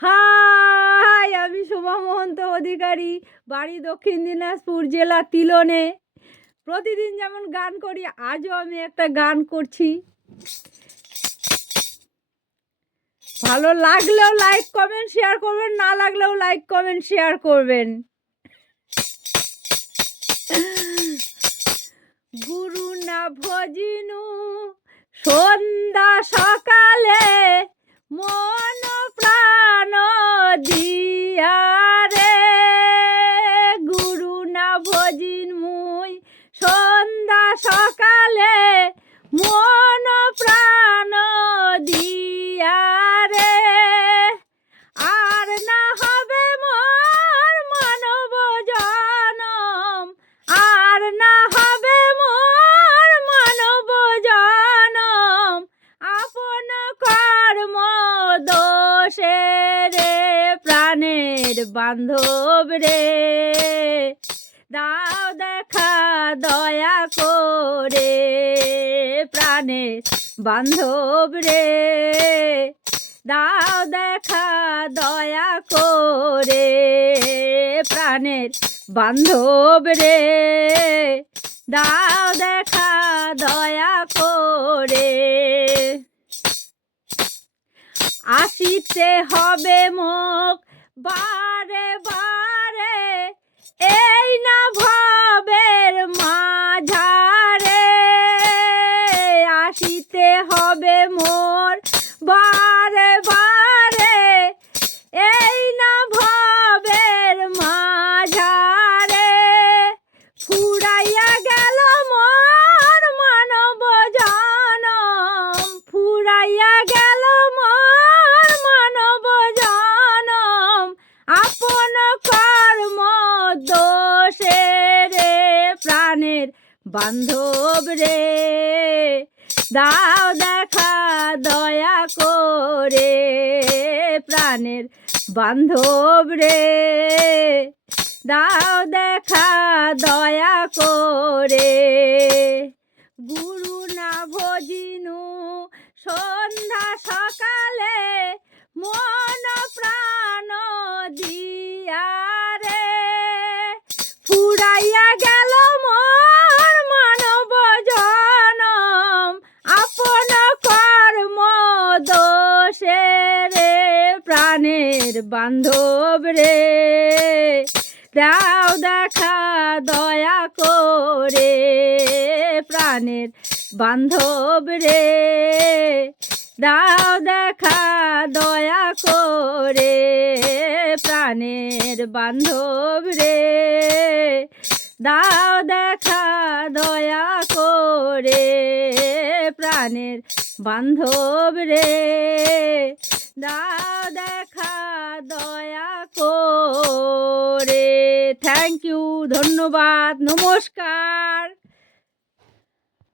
High, আমি শোভা মহন্ত অধিকারী, বাড়ি দক্ষিণ দিনাজপুর জেলা তিলনে। প্রতিদিন যেমন গান করি, আজও আমি একটা গান করছি। ভালো লাগলেও লাইক কমেন্ট শেয়ার করবেন, না লাগলেও লাইক কমেন্ট শেয়ার করবেন। গুরু না ভজিনু সন্ধ্যা সকালে মন প্রাণ দিয়া রে, গুরু না ভজিন মুই সন্ধ্যা সকালে মন প্রাণ দিয়া রে, আর না হবে মোর মানব জনম, আর না হবে মোর মানব জনম, আপন কর্ম দোষে রে প্রাণের বান্ধব রে, দাও দেখা দয়া করে প্রাণের বান্ধব রে, দাও দেখা দয়া করে প্রাণের বান্ধব রে, দাও দেখা দয়া করে। আসিতে হবে মোক বারে বারে এই না ভবের মাঝারে, আসিতে হবে মোর বারে বারে এই না ভবের মাঝারে, ফুরাইয়া গেল মোর মানব জনম, ফুরাইয়া গেল মোর মানব জনম, আপন কর্ম দোষে রে প্রাণের বান্ধব রে, দাও দেখা দয়া করে প্রাণের বান্ধব রে, দাও দেখা দয়া করে। গুরু না ভজিনু সন্ধ্যা সকালে মন প্রাণ দিয়া রে, ফুরাইয়া গেল মোর মানব জনম, আপন কর্ম দোষে রে প্রাণের বান্ধব রে, দাও দেখা দয়া করে প্রাণের বান্ধব রে, দাও দেখা দয়া করে প্রাণের বান্ধব রে, দাও দেখা দয়া করে প্রাণের বান্ধব রে, দাও দেখা দয়া করে। থ্যাংক ইউ, ধন্যবাদ, নমস্কার।